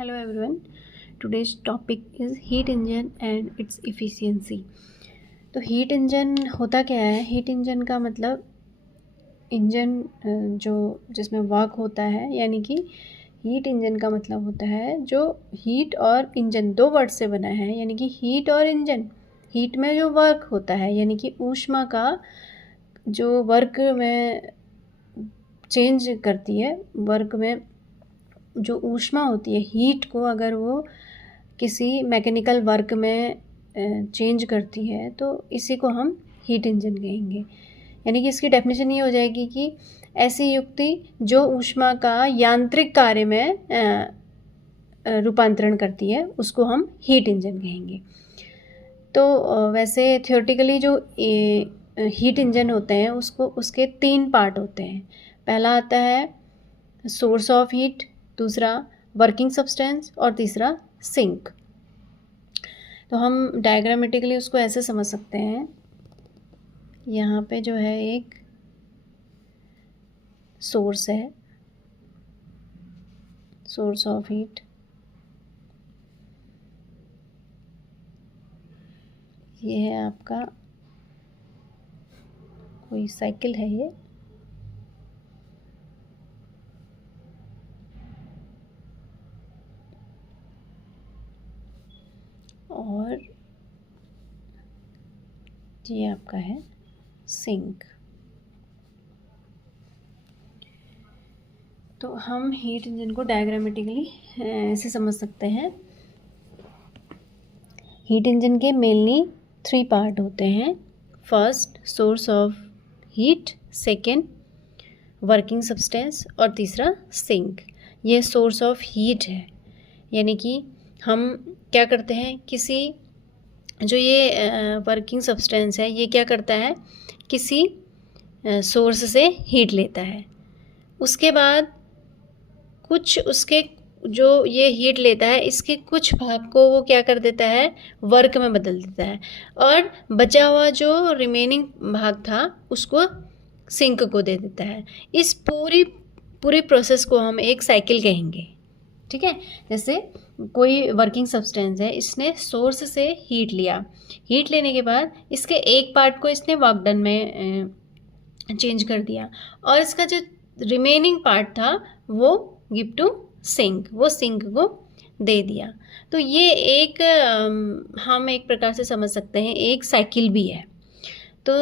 Hello everyone. Today's topic is heat engine and its efficiency. तो heat engine होता क्या है? हीट इंजन का मतलब इंजन जो जिसमें वर्क होता है, यानी कि हीट इंजन का मतलब होता है जो हीट और इंजन दो वर्ड से बना है, यानी कि हीट और इंजन। हीट में जो वर्क होता है यानी कि ऊष्मा का जो वर्क में चेंज करती है, वर्क में जो ऊष्मा होती है, हीट को अगर वो किसी मैकेनिकल वर्क में चेंज करती है तो इसी को हम हीट इंजन कहेंगे। यानी कि इसकी डेफिनेशन ये हो जाएगी कि ऐसी युक्ति जो ऊष्मा का यांत्रिक कार्य में रूपांतरण करती है उसको हम हीट इंजन कहेंगे। तो वैसे थियोरेटिकली जो हीट इंजन होते हैं उसके 3 पार्ट होते हैं। पहला आता है सोर्स ऑफ हीट, दूसरा वर्किंग सब्सटेंस और तीसरा सिंक। तो हम डायग्रामेटिकली उसको ऐसे समझ सकते हैं। यहाँ पे जो है एक सोर्स है, सोर्स ऑफ हीट। ये है आपका कोई साइकिल है ये, और ये आपका है सिंक। तो हम हीट इंजन को डायग्रामेटिकली ऐसे समझ सकते हैं। हीट इंजन के मेनली 3 पार्ट होते हैं। First source of heat, second working substance और तीसरा सिंक। ये सोर्स ऑफ हीट है, यानी कि हम क्या करते हैं, किसी जो ये वर्किंग सब्सटेंस है ये क्या करता है, किसी सोर्स से हीट लेता है। उसके बाद कुछ उसके जो ये हीट लेता है इसके कुछ भाग को वो क्या कर देता है, वर्क में बदल देता है, और बचा हुआ जो रिमेनिंग भाग था उसको सिंक को दे देता है। इस पूरी प्रोसेस को हम एक साइकिल कहेंगे। ठीक है, जैसे कोई वर्किंग सब्सटेंस है, इसने सोर्स से हीट लिया, हीट लेने के बाद इसके एक पार्ट को इसने वर्क डन में चेंज कर दिया, और इसका जो रिमेनिंग पार्ट था वो गिव टू सिंक, वो सिंक को दे दिया। तो ये एक हम एक प्रकार से समझ सकते हैं एक साइकिल भी है। तो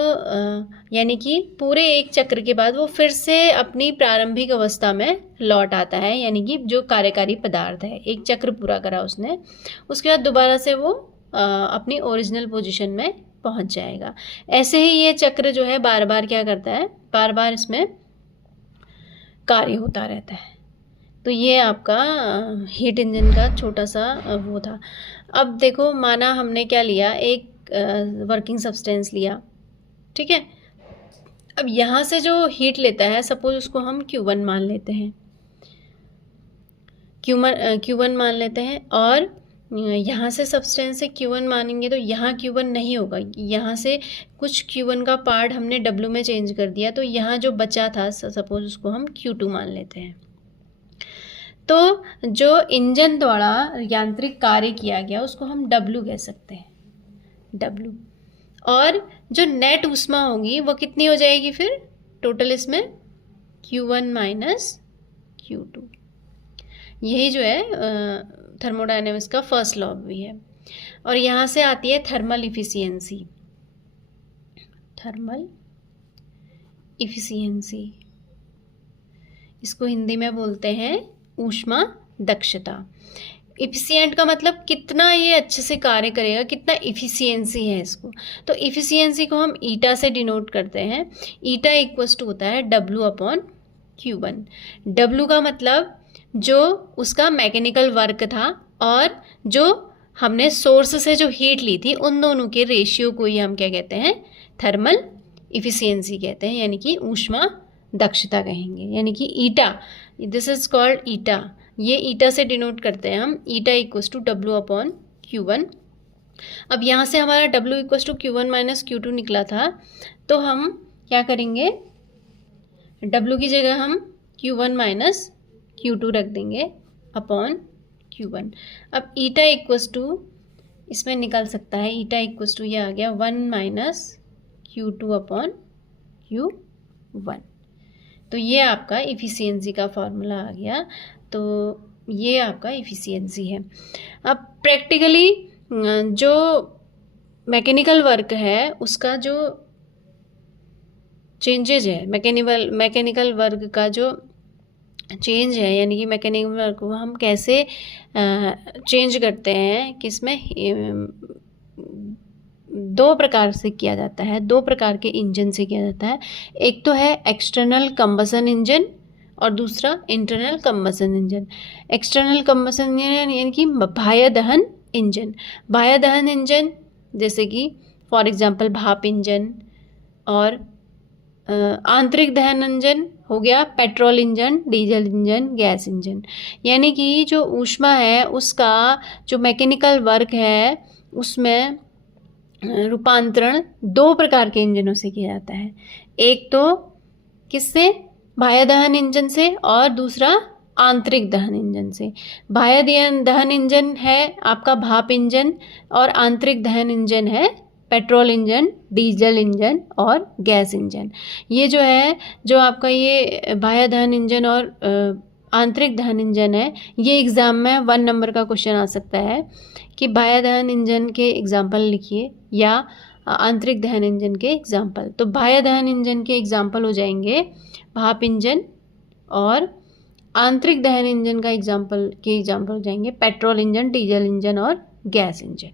यानी कि पूरे एक चक्र के बाद वो फिर से अपनी प्रारंभिक अवस्था में लौट आता है, यानी कि जो कार्यकारी पदार्थ है, एक चक्र पूरा करा उसने, उसके बाद दोबारा से वो अपनी ओरिजिनल पोजीशन में पहुंच जाएगा। ऐसे ही ये चक्र जो है बार बार क्या करता है, बार बार इसमें कार्य होता रहता है। तो ये आपका हीट इंजन का छोटा सा वो था। अब देखो, माना हमने क्या लिया, एक वर्किंग सब्सटेंस लिया, ठीक है। अब यहाँ से जो हीट लेता है, सपोज उसको हम Q1 मान लेते हैं, Q1 मान लेते हैं, और यहाँ से सब्सटेंस से Q1 मानेंगे तो यहाँ Q1 नहीं होगा, यहाँ से कुछ Q1 का पार्ट हमने W में चेंज कर दिया, तो यहाँ जो बचा था सपोज उसको हम Q2 मान लेते हैं। तो जो इंजन द्वारा यांत्रिक कार्य किया गया उसको हम W कह सकते हैं, W। और जो नेट ऊष्मा होगी वो कितनी हो जाएगी फिर टोटल इसमें, Q1 माइनस Q2। यही जो है थर्मोडायनेमिक्स का फर्स्ट लॉ भी है। और यहाँ से आती है थर्मल इफिशियंसी। थर्मल इफिशियंसी, इसको हिंदी में बोलते हैं ऊष्मा दक्षता। इफिशिएंट का मतलब कितना ये अच्छे से कार्य करेगा, कितना इफिशियंसी है इसको। तो इफिशियंसी को हम ईटा से डिनोट करते हैं। ईटा इक्वल्स टू होता है W/Q1। W का मतलब जो उसका मैकेनिकल वर्क था और जो हमने सोर्स से जो हीट ली थी, उन दोनों के रेशियो को ही हम क्या कहते हैं, थर्मल इफिशियंसी कहते हैं, यानी कि ऊष्मा दक्षता कहेंगे। यानी कि ईटा, दिस इज कॉल्ड ईटा, ये ईटा से डिनोट करते हैं हम। ईटा इक्वल्स टू W/Q1। अब यहाँ से हमारा W equals to Q1 minus Q2 निकला था, तो हम क्या करेंगे, W की जगह हम Q1 माइनस Q2 रख देंगे अपॉन Q1। अब ईटा इक्वस टू, इसमें निकल सकता है ईटा इक्वस टू, ये आ गया 1 माइनस Q2 अपॉन Q1। तो ये आपका इफ़िशियंसी का फॉर्मूला आ गया। तो ये आपका इफ़िशियंसी है। अब प्रैक्टिकली जो मैकेनिकल वर्क है उसका जो चेंजेज है, मैकेनिकल वर्क का जो चेंज है, यानी कि मैकेनिकल वर्क को हम कैसे चेंज करते हैं, किसमें दो प्रकार से किया जाता है, दो प्रकार के इंजन से किया जाता है। एक तो है एक्सटर्नल कंबसन इंजन और दूसरा internal combustion engine. External combustion engine यानी कि बाह्य दहन इंजन। बाह्य दहन इंजन जैसे कि फॉर एग्जांपल भाप इंजन, और आंतरिक दहन इंजन हो गया petrol engine, diesel engine, gas engine. यानी कि जो ऊष्मा है उसका जो मैकेनिकल वर्क है उसमें रूपांतरण दो प्रकार के इंजनों से किया जाता है। एक तो किससे, बाह्य दहन इंजन से, और दूसरा आंतरिक दहन इंजन से। बाह्य दहन इंजन है आपका भाप इंजन, और आंतरिक दहन इंजन है पेट्रोल इंजन, डीजल इंजन और गैस इंजन। ये जो है, जो आपका ये बाह्य दहन इंजन और आंतरिक दहन इंजन है, ये एग्ज़ाम में 1 नंबर का क्वेश्चन आ सकता है कि बाह्य दहन इंजन के एग्जाम्पल लिखिए या आंतरिक दहन इंजन के एग्जाम्पल। तो बाह्य दहन इंजन के एग्जाम्पल हो जाएंगे भाप इंजन, और आंतरिक दहन इंजन का एग्जाम्पल हो जाएंगे पेट्रोल इंजन, डीजल इंजन और गैस इंजन।